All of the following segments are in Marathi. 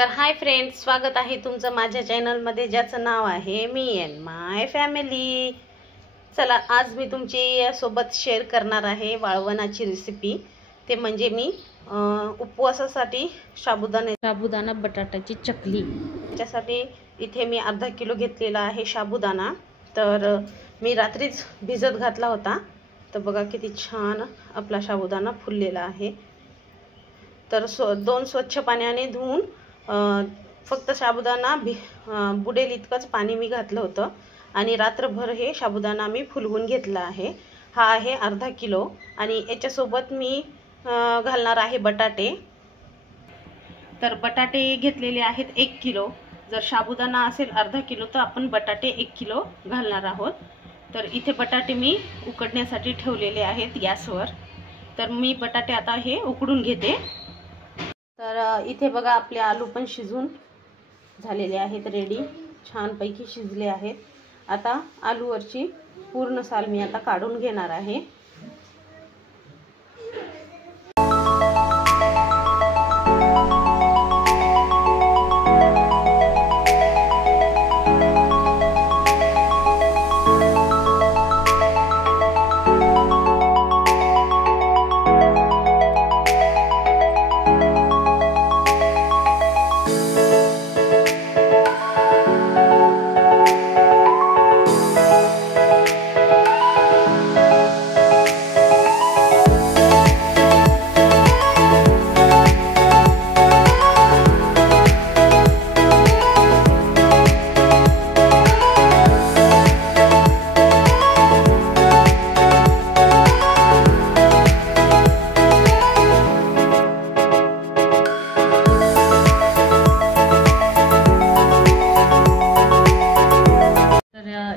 तर हाय फ्रेंड्स, स्वागत आहे तुमचं माझ्या चॅनलमध्ये ज्याचं नाव आहे मी अँड माय फॅमिली। चला, आज मी तुमची सोबत शेअर करणार आहे वाळवणाची रेसिपी। ते म्हणजे मी उपवासासाठी साबुदाणा बटाट्याची चकली। त्याच्यासाठी इथे मी अर्धा किलो घेतलेला आहे साबुदाणा। तर मी रात्रीच भिजत घातला होता। तर बघा किती छान आपला साबुदाणा फुललेला आहे। तर दोन स्वच्छ पाण्याने धुवून फक्त साबुदाणा बुडेल इतकंच पाणी मी घातलं होतं आणि रात्रभर हे साबुदाणा मी फुलवून घेतला आहे। हा आहे अर्धा किलो आणि याच्यासोबत मी घालणार आहे बटाटे। तर बटाटे घेतलेले आहेत 1 किलो। जर साबुदाणा असेल अर्धा किलो तर आपण बटाटे 1 किलो घालणार आहोत। तर इथे बटाटे मी उकडण्यासाठी ठेवलेले आहेत गॅसवर। तर मी बटाटे आता हे उकडून घेते। तर इथे बघा आपले आलू पण शिजून झालेले आहेत, रेडी, छानपैकी शिजले आहेत। आता आलूवरची पूर्ण साल मी आता काढून घेणार आहे।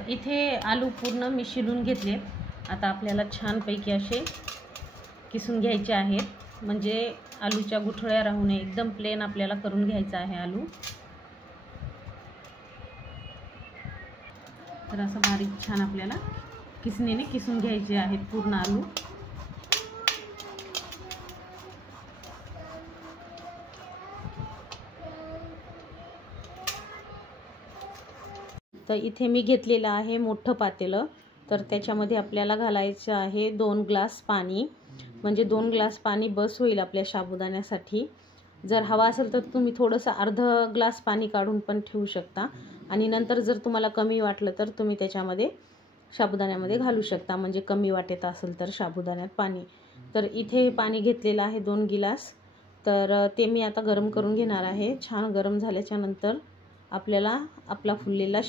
इथे आलू पूर्ण मी शिलून घेतले। आता आपल्याला छानपैकी असे किसून घ्यायचे आहेत, म्हणजे आलूच्या गुठळ्या राहू नये। एकदम प्लेन आपल्याला करून घ्यायचा आहे आलू। तर असं बारीक छान आपल्याला किसणीने किसून घ्यायचे आहेत पूर्ण आलू। तर इथे मी घेतलेलं आहे मोठं पातेलं। तर त्याच्यामध्ये आपल्याला घालायचं आहे 2 ग्लास पाणी, म्हणजे 2 ग्लास पाणी बस होईल आपल्या साबुदाण्यासाठी। जर हवा असेल तर तुम्ही थोडंसं अर्धा ग्लास पाणी काढून पण ठेवू शकता आणि नंतर जर तुम्हाला कमी वाटलं तर तुम्ही त्याच्यामध्ये साबुदाण्यामध्ये घालू शकता, म्हणजे कमी वाटत असेल तर साबुदाण्यात पाणी। तर इथे पाणी घेतलेलं आहे 2 गिलास। तर ते मी आता गरम करून घेणार आहे। छान गरम झाल्याच्या नंतर आपल्याला आपला फुललेला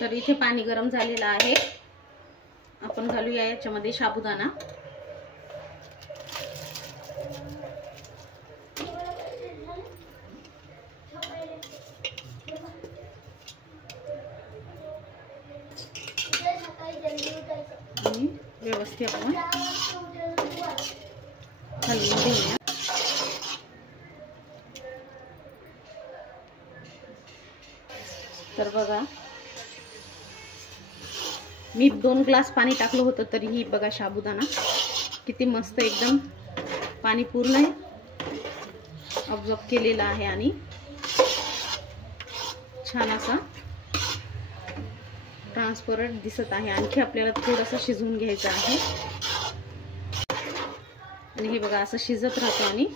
तर इथे पाणी गरम झालेलं आहे। आपण घालूया याच्यामध्ये साबुदाणा। आणि व्यवस्थित आपण हलवून घेऊया। तर बघा मी 2 ग्लास पाणी टाकलं होतं, तरीही बघा साबुदाणा किती मस्त एकदम पाणी पूर्ण ऑब्झर्व केलेलं आहे आणि छान असा ट्रान्सपरंट दिसत आहे। आणखी आपल्याला थोडंसं शिजवून घ्यायचं आहे आणि हे बघा असं शिजत राहतं आणि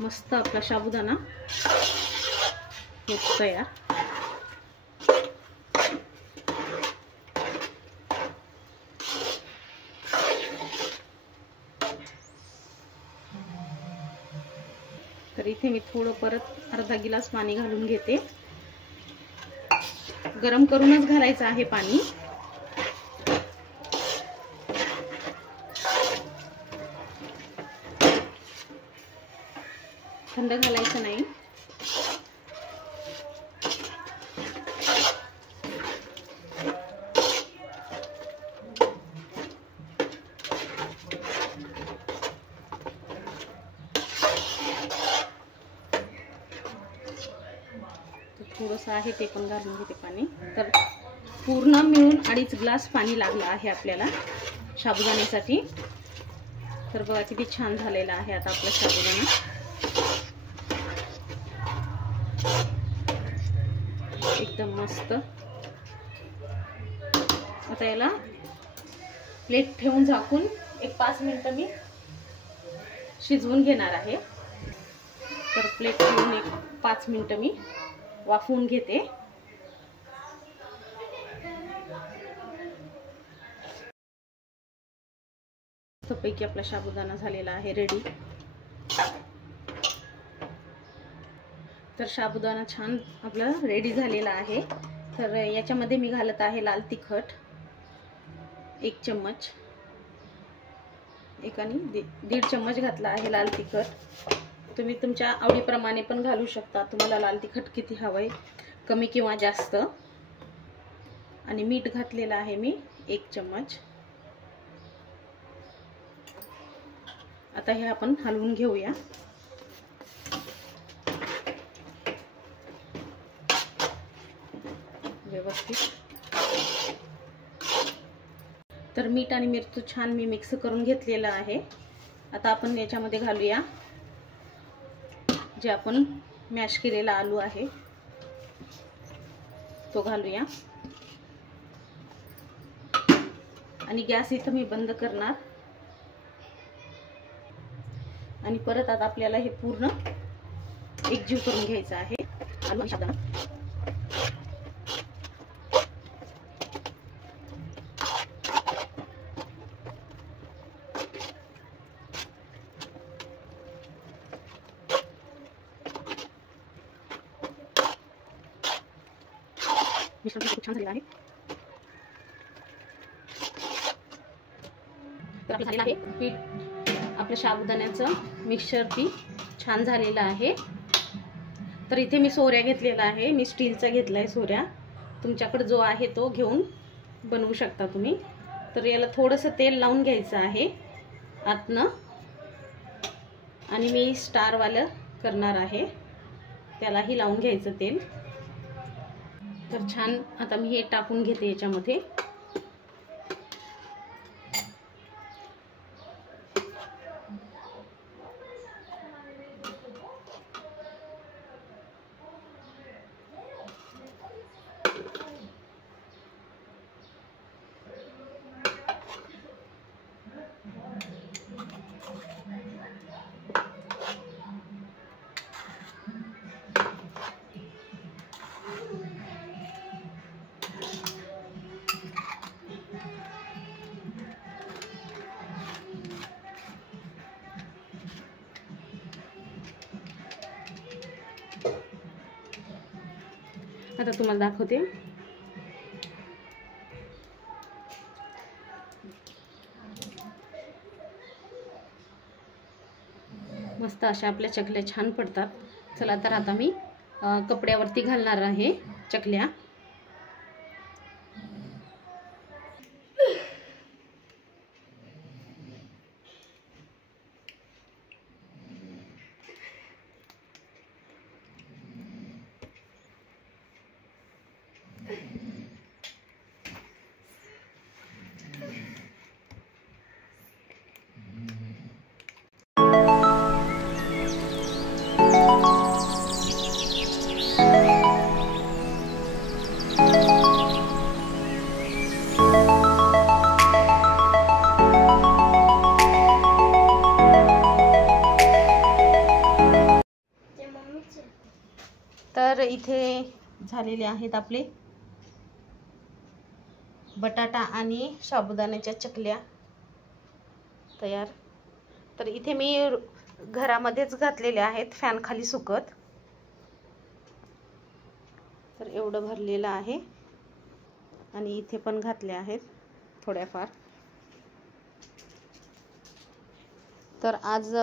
मस्त आपला साबुदाणा होत तयार। तर इथे मी थोडं परत अर्धा गिलास पाणी घालून घेते। गरम करूनच घालायचं आहे पाणी। थंड घालायचं नाही। थोडंसं आहे ते पण घालून घेते पाणी। तर पूर्ण मिळून 2.5 ग्लास पाणी लागलं आहे आपल्याला साबुदाण्यासाठी। तर बघा किती छान झालेला आहे आता आपला साबुदाणा। एकदम मस्त. आता याला प्लेट ठेवून झाकून एक 5 मिनिटं मी शिजवून घेणार आहे. तर प्लेट ठेवून एक 5 मिनिटं मी वाफवून घेते. पैकी आपला साबुदाणा झालेला आहे रेडी. तर साबुदाणा छान आपला रेडी झालेला आहे. तर याच्यामध्ये मी घालत आहे लाल तिखट 1 चम्मच, 1 आणि 1.5 चम्मच घातला आहे लाल तिखट. तुम्ही तुमच्या आवडीप्रमाणे पण घालू शकता. तुम्हाला लाल तिखट किती हवंय, कमी किंवा जास्त. आणि मीठ घातलेलं आहे मी 1 चम्मच. आता हे आपण हलवून घेऊया. व्यवस्थित. तर मीठ आणि मिरची छान मी मिक्स करून घेतलेलं आहे. आता आपण याच्यामध्ये घालूया जे आपण मॅश केलेला आलू आहे तो घालूया. आणि गॅस इथं मी बंद करणार. आणि परत आता आपल्याला हे पूर्ण एकजीव करून घ्यायचं आहे आलू आणि साबुदाणा. मिश्रण खूप छान झालेलं आहे. तर आपलं झालेलं आहे पीठ. आपलं साबुदाण्याचं मिक्सचर पीठ छान झालेलं आहे. तर इथे मी सोऱ्या घेतलेला आहे. मी स्टीलचा घेतलाय सोऱ्या. तुमच्याकडे जो आहे तो घेऊन बनवू शकता तुम्ही. तर याला थोडंसं तेल लावून घ्यायचं आहे आतनं. आणि मी स्टारवालं करणार आहे, त्यालाही लावून घ्यायचं तेल. तर छान आता मी हे टाकून घेते याच्यामध्ये. आता तुम्हाला दाखवते. मस्त अशा आपल्या चकल्या छान पडतात. चला तर आता मी कपड्यावरती घालणार आहे चकल्या. तर इथे झालेले आहेत आपले बटाटा आणि साबुदाण्याच्या चकल्या तयार. तर इथे मी घरामध्येच घातलेल्या आहेत फॅन खाली सुकत. तर एवढं भरलेलं आहे. आणि इथे पण घातल्या आहेत थोड्याफार. तर आज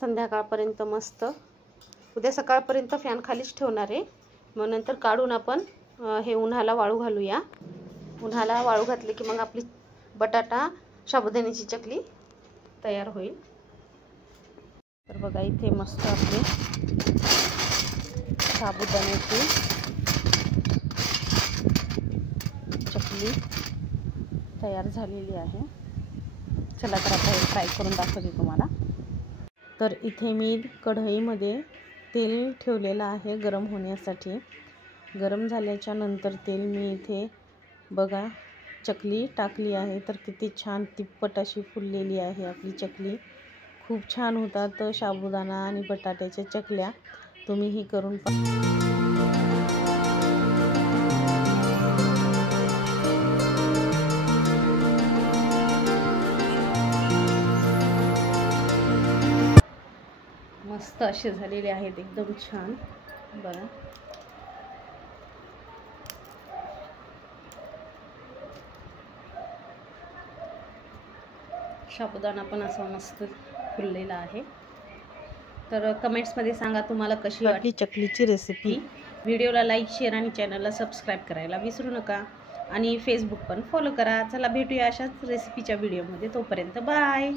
संध्याकाळपर्यंत मस्त, उद्या सकाळपर्यंत फॅन खालीच ठेवणार आहे. मग नंतर काढून आपण हे उन्हाला वाळू घालूया. उन्हाला वाळू घातले की मग आपली बटाटा साबुदाण्याची चकली तयार होईल. तर बघा इथे मस्त आपली साबुदाण्याची चकली तयार झालेली आहे. चला तर आता हे फ्राय करून दाखवते तुम्हाला. तर इथे मी कढईमध्ये तेल ठेवलेलं आहे गरम होण्यासाठी. गरम झाल्याच्या नंतर तेल मी इथे बघा चकली टाकली आहे, तर किती छान तिप्पट अशी फुललेली आहे आपली चकली। खूप छान होतात साबुदाणा आणि बटाट्याच्या चकल्या, तुम्हीही करून मस्त असे झालेले आहेत, एकदम छान। बघा साबुदाणा पण असा मस्त फुललेला आहे। तर कमेंट्समध्ये सांगा तुम्हाला कशी वाटली चकलीची रेसिपी। व्हिडिओला लाईक, शेअर आणि चॅनलला सबस्क्राईब करायला विसरू नका आणि फेसबुक पण फॉलो करा। चला भेटूया अशाच रेसिपीच्या व्हिडिओमध्ये, तोपर्यंत बाय।